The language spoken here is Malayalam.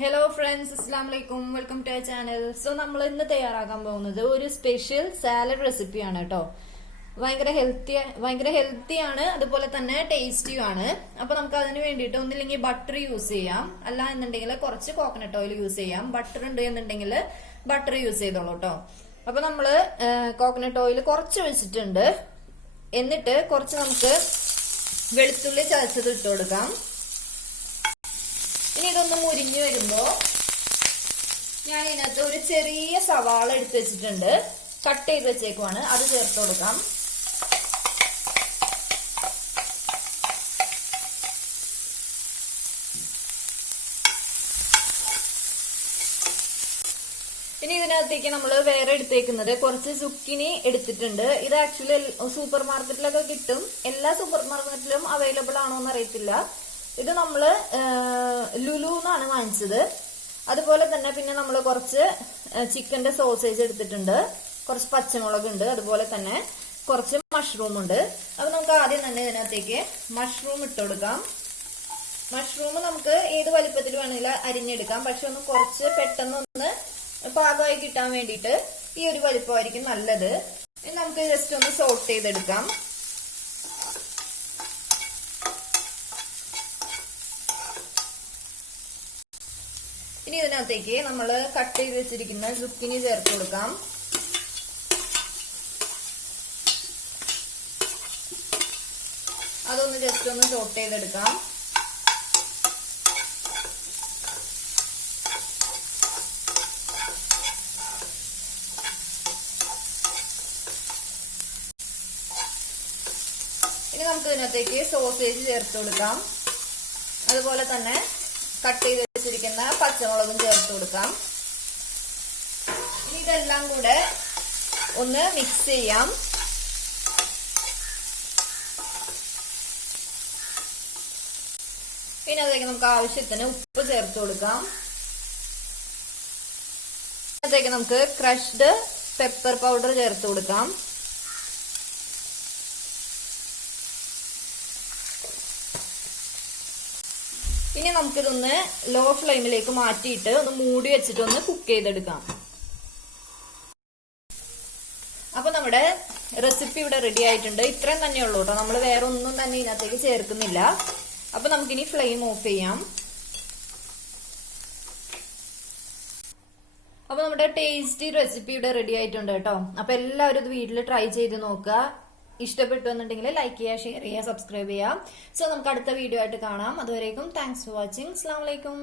ഹലോ ഫ്രണ്ട്സ്, അസ്സാം വലൈക്കും. Welcome to our channel. So നമ്മൾ ഇന്ന് തയ്യാറാക്കാൻ പോകുന്നത് ഒരു സ്പെഷ്യൽ സാലഡ് റെസിപ്പിയാണ് കേട്ടോ. ഭയങ്കര ഹെൽത്തിയാണ്, അതുപോലെ തന്നെ ടേസ്റ്റിയും ആണ്. അപ്പൊ നമുക്ക് അതിന് വേണ്ടിയിട്ട് ഒന്നില്ലെങ്കിൽ ബട്ടർ യൂസ് ചെയ്യാം, അല്ല എന്നുണ്ടെങ്കിൽ കുറച്ച് കോക്കനട്ട് ഓയിൽ യൂസ് ചെയ്യാം. ബട്ടർ ഉണ്ട് എന്നുണ്ടെങ്കിൽ ബട്ടർ യൂസ് ചെയ്തോളൂ കേട്ടോ. അപ്പൊ നമ്മള് കോക്കനട്ട് ഓയിൽ കുറച്ച് ഒഴിച്ചിട്ടുണ്ട്. എന്നിട്ട് കുറച്ച് നമുക്ക് വെളുത്തുള്ളി ചതച്ചത് ഇട്ട് കൊടുക്കാം. ഇനി ഇതൊന്ന് മുരിഞ്ഞു വരുമ്പോ ഞാൻ ഇതിനകത്ത് ഒരു ചെറിയ സവാള എടുത്ത് വെച്ചിട്ടുണ്ട്, കട്ട് ചെയ്ത് വെച്ചേക്കുവാണ്, അത് ചേർത്ത് കൊടുക്കാം. ഇനി ഇതിനകത്തേക്ക് നമ്മൾ വേറെ എടുത്തേക്കുന്നത് കുറച്ച് സുക്കിനി എടുത്തിട്ടുണ്ട്. ഇത് ആക്ച്വലി സൂപ്പർ മാർക്കറ്റിലൊക്കെ കിട്ടും. എല്ലാ സൂപ്പർ മാർക്കറ്റിലും അവൈലബിൾ ആണോ എന്ന് അറിയത്തില്ല. ഇത് നമ്മള് ലുലു എന്നാണ് വാങ്ങിച്ചത്. അതുപോലെ തന്നെ പിന്നെ നമ്മൾ കുറച്ച് ചിക്കന്റെ സോസേജ് എടുത്തിട്ടുണ്ട്, കുറച്ച് പച്ചമുളക് ഉണ്ട്, അതുപോലെ തന്നെ കുറച്ച് മഷ്റൂം ഉണ്ട്. അപ്പൊ നമുക്ക് ആദ്യം തന്നെ ഇതിനകത്തേക്ക് മഷ്റൂം ഇട്ട് കൊടുക്കാം. മഷ്റൂം നമുക്ക് ഏത് വലിപ്പത്തിൽ വേണമെങ്കിലും അരിഞ്ഞെടുക്കാം, പക്ഷെ ഒന്ന് കുറച്ച് പെട്ടെന്ന് പാകമായി കിട്ടാൻ വേണ്ടിയിട്ട് ഈ ഒരു വലിപ്പമായിരിക്കും നല്ലത്. ഇനി നമുക്ക് ജസ്റ്റ് ഒന്ന് സോട്ട് ചെയ്തെടുക്കാം. ഇനി ഇതിനകത്തേക്ക് നമ്മൾ കട്ട് ചെയ്ത് വെച്ചിരിക്കുന്ന സുക്കിനി ചേർത്ത് കൊടുക്കാം. അതൊന്ന് ജസ്റ്റ് ഒന്ന് സോട്ട് ചെയ്തെടുക്കാം. ഇനി നമുക്ക് ഇതിനകത്തേക്ക് സോസേജ് ചേർത്ത് കൊടുക്കാം. അതുപോലെ തന്നെ കട്ട് ചെയ്ത് വെച്ചിരിക്കുന്ന പച്ചമുളകും ചേർത്ത് കൊടുക്കാം. ഇനി ഇതെല്ലാം കൂടെ ഒന്ന് മിക്സ് ചെയ്യാം. പിന്നെ അതിലേക്ക് നമുക്ക് ആവശ്യത്തിന് ഉപ്പ് ചേർത്ത് കൊടുക്കാം. അതിലേക്ക് നമുക്ക് ക്രഷ്ഡ് പെപ്പർ പൗഡർ ചേർത്ത് കൊടുക്കാം. ഇനി നമുക്കിതൊന്ന് ലോ ഫ്ലെയിമിലേക്ക് മാറ്റിയിട്ട് ഒന്ന് മൂടി വെച്ചിട്ട് ഒന്ന് കുക്ക് ചെയ്തെടുക്കാം. അപ്പൊ നമ്മുടെ റെസിപ്പി ഇവിടെ റെഡി ആയിട്ടുണ്ട്. ഇത്രയും തന്നെ ഉള്ളൂ കേട്ടോ, നമ്മൾ വേറെ ഒന്നും തന്നെ ഇതിനകത്തേക്ക് ചേർക്കുന്നില്ല. അപ്പൊ നമുക്കിനി ഫ്ലെയിം ഓഫ് ചെയ്യാം. അപ്പൊ നമ്മുടെ ടേസ്റ്റി റെസിപ്പി ഇവിടെ റെഡി ആയിട്ടുണ്ട് കേട്ടോ. അപ്പൊ എല്ലാവരും ഇത് വീട്ടിൽ ട്രൈ ചെയ്ത് നോക്കുക. ഇഷ്ടപ്പെട്ടു എന്നുണ്ടെങ്കിൽ ലൈക്ക് ചെയ്യുക, ഷെയർ ചെയ്യുക, സബ്സ്ക്രൈബ് ചെയ്യുക. സോ നമുക്ക് അടുത്ത വീഡിയോ ആയിട്ട് കാണാം. അതുവരേക്കും താങ്ക്സ് ഫോർ വാച്ചിങ്. അസ്സലാമു അലൈക്കും.